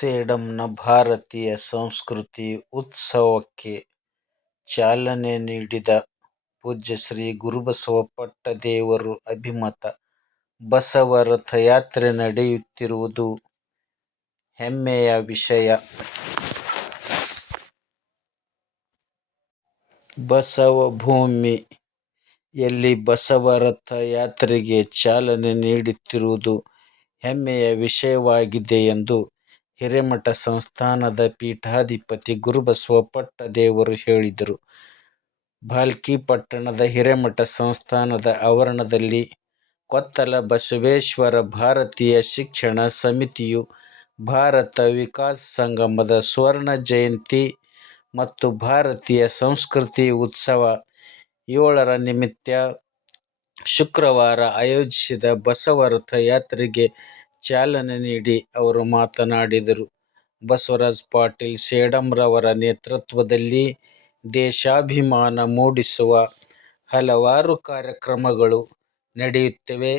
ಸೇಡಂನ ಭಾರತೀಯ ಸಂಸ್ಕೃತಿ ಉತ್ಸವಕ್ಕೆ ಚಾಲನೆ ನೀಡಿದ ಪೂಜ್ಯ ಶ್ರೀ ಗುರುಬಸವ ಪಟ್ಟದೇವರು ಅಭಿಮತ. ಬಸವ ರಥಯಾತ್ರೆ ನಡೆಯುತ್ತಿರುವುದು ಹೆಮ್ಮೆಯ ವಿಷಯ. ಬಸವ ಭೂಮಿಯಲ್ಲಿ ಬಸವ ರಥ ಯಾತ್ರೆಗೆ ಚಾಲನೆ ನೀಡುತ್ತಿರುವುದು ಹೆಮ್ಮೆಯ ವಿಷಯವಾಗಿದೆ ಎಂದು ಹಿರೇಮಠ ಸಂಸ್ಥಾನದ ಪೀಠಾಧಿಪತಿ ಗುರುಬಸವ ಪಟ್ಟದೇವರು ಹೇಳಿದರು. ಭಾಲ್ಕಿ ಪಟ್ಟಣದ ಹಿರೇಮಠ ಸಂಸ್ಥಾನದ ಆವರಣದಲ್ಲಿ ಕೊತ್ತಲ ಬಸವೇಶ್ವರ ಭಾರತೀಯ ಶಿಕ್ಷಣ ಸಮಿತಿಯು ಭಾರತ ವಿಕಾಸ ಸಂಗಮದ ಸುವರ್ಣ ಜಯಂತಿ ಮತ್ತು ಭಾರತೀಯ ಸಂಸ್ಕೃತಿ ಉತ್ಸವ 7ರ ನಿಮಿತ್ತ ಶುಕ್ರವಾರ ಆಯೋಜಿಸಿದ ಬಸವ ರಥ ಯಾತ್ರೆಗೆ ಚಾಲನೆ ನೀಡಿ ಅವರು ಮಾತನಾಡಿದರು. ಬಸವರಾಜ ಪಾಟೀಲ ಸೇಡಂರವರ ನೇತೃತ್ವದಲ್ಲಿ ದೇಶಾಭಿಮಾನ ಮೂಡಿಸುವ ಹಲವಾರು ಕಾರ್ಯಕ್ರಮಗಳು ನಡೆಯುತ್ತಿವೆ.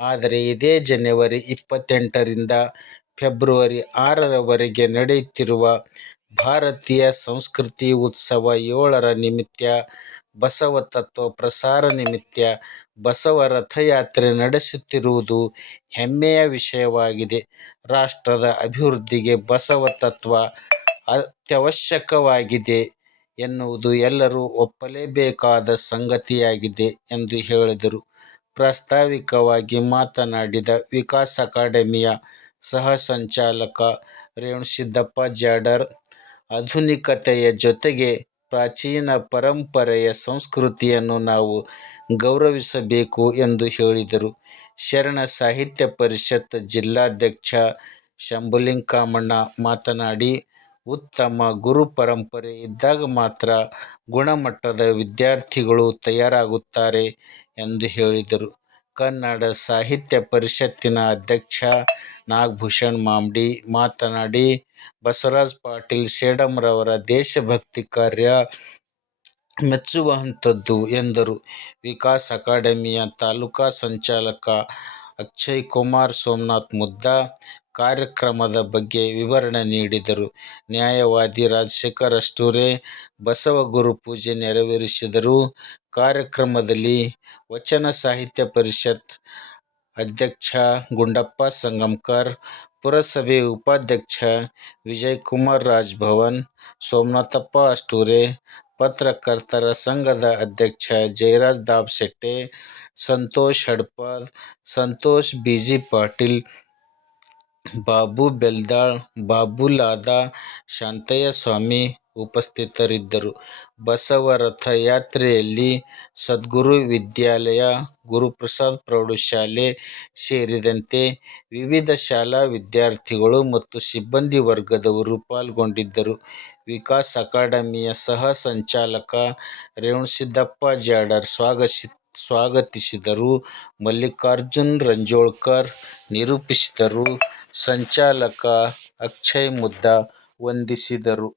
ಆದರೆ ಇದೇ ಜನವರಿ 28ರಿಂದ ಫೆಬ್ರವರಿ 6ರವರೆಗೆ ನಡೆಯುತ್ತಿರುವ ಭಾರತೀಯ ಸಂಸ್ಕೃತಿ ಉತ್ಸವ 7ರ ನಿಮಿತ್ತ ಬಸವ ತತ್ವ ಪ್ರಸಾರ ನಿಮಿತ್ತ ಬಸವ ರಥಯಾತ್ರೆ ನಡೆಸುತ್ತಿರುವುದು ಹೆಮ್ಮೆಯ ವಿಷಯವಾಗಿದೆ. ರಾಷ್ಟ್ರದ ಅಭಿವೃದ್ಧಿಗೆ ಬಸವ ತತ್ವ ಅತ್ಯವಶ್ಯಕವಾಗಿದೆ ಎನ್ನುವುದು ಎಲ್ಲರೂ ಒಪ್ಪಲೇಬೇಕಾದ ಸಂಗತಿಯಾಗಿದೆ ಎಂದು ಹೇಳಿದರು. ಪ್ರಾಸ್ತಾವಿಕವಾಗಿ ಮಾತನಾಡಿದ ವಿಕಾಸ ಅಕಾಡೆಮಿಯ ಸಹ ಸಂಚಾಲಕ ರೇವಣಸಿದ್ದಪ್ಪ ಜಾಡರ, ಆಧುನಿಕತೆಯ ಜೊತೆಗೆ ಪ್ರಾಚೀನ ಪರಂಪರೆಯ ಸಂಸ್ಕೃತಿಯನ್ನು ನಾವು ಗೌರವಿಸಬೇಕು ಎಂದು ಹೇಳಿದರು. ಶರಣ ಸಾಹಿತ್ಯ ಪರಿಷತ್ ಜಿಲ್ಲಾಧ್ಯಕ್ಷ ಶಂಭುಲಿಂಗ ಕಾಮಣ್ಣ ಮಾತನಾಡಿ, ಉತ್ತಮ ಗುರು ಪರಂಪರೆ ಇದ್ದಾಗ ಮಾತ್ರ ಗುಣಮಟ್ಟದ ವಿದ್ಯಾರ್ಥಿಗಳು ತಯಾರಾಗುತ್ತಾರೆ ಎಂದು ಹೇಳಿದರು. ಕನ್ನಡ ಸಾಹಿತ್ಯ ಪರಿಷತ್ತಿನ ಅಧ್ಯಕ್ಷ ನಾಗಭೂಷಣ ಮಾಮಡಿ ಮಾತನಾಡಿ, ಬಸವರಾಜ ಪಾಟೀಲ ಸೇಡಂರವರ ದೇಶಭಕ್ತಿ ಕಾರ್ಯ ಮೆಚ್ಚುವಂಥದ್ದು ಎಂದರು. ವಿಕಾಸ ಅಕಾಡೆಮಿಯ ತಾಲೂಕಾ ಸಂಚಾಲಕ ಅಕ್ಷಯಕುಮಾರ ಸೋಮನಾಥ ಮುದ್ದಾ ಕಾರ್ಯಕ್ರಮದ ಬಗ್ಗೆ ವಿವರಣೆ ನೀಡಿದರು. ನ್ಯಾಯವಾದಿ ರಾಜಶೇಖರ ಅಷ್ಟೂರೆ ಬಸವ ಗುರು ಪೂಜೆ ನೆರವೇರಿಸಿದರು. ಕಾರ್ಯಕ್ರಮದಲ್ಲಿ ವಚನ ಸಾಹಿತ್ಯ ಪರಿಷತ್ ಅಧ್ಯಕ್ಷ ಗುಂಡಪ್ಪ ಸಂಗಮಕರ, ಪುರಸಭೆ ಉಪಾಧ್ಯಕ್ಷ ವಿಜಯಕುಮಾರ ರಾಜಭವನ, ಸೋಮನಾಥಪ್ಪ ಅಷ್ಟೂರೆ, ಪತ್ರಕರ್ತರ ಸಂಘದ ಅಧ್ಯಕ್ಷ ಜಯರಾಜ ದಾಬಶೆಟ್ಟಿ, ಸಂತೋಷ ಹಡಪದ, ಸಂತೋಷ ಬಿ. ಪಾಟೀಲ, ಬಾಬು ಬೆಲ್ದಾಳ, ಬಾಬು ಲಾದಾ, ಶಾಂತಯ್ಯ ಸ್ವಾಮಿ ಉಪಸ್ಥಿತರಿದ್ದರು. ಬಸವ ರಥ ಯಾತ್ರೆಯಲ್ಲಿ ಸದ್ಗುರು ವಿದ್ಯಾಲಯ, ಗುರುಪ್ರಸಾದ ಪ್ರೌಢಶಾಲೆ ಸೇರಿದಂತೆ ವಿವಿಧ ಶಾಲಾ ವಿದ್ಯಾರ್ಥಿಗಳು ಮತ್ತು ಸಿಬ್ಬಂದಿ ವರ್ಗದವರು ಪಾಲ್ಗೊಂಡಿದ್ದರು. ವಿಕಾಸ ಅಕಾಡೆಮಿಯ ಸಹ ಸಂಚಾಲಕ ರೇವಣಸಿದ್ದಪ್ಪ ಜಾಡರ ಸ್ವಾಗತಿಸಿದರು. ಮಲ್ಲಿಕಾರ್ಜುನ ರಂಜೋಳ್ಕರ ನಿರೂಪಿಸಿದರು. ಸಂಚಾಲಕ ಅಕ್ಷಯ ಮುದ್ದಾ ವಂದಿಸಿದರು.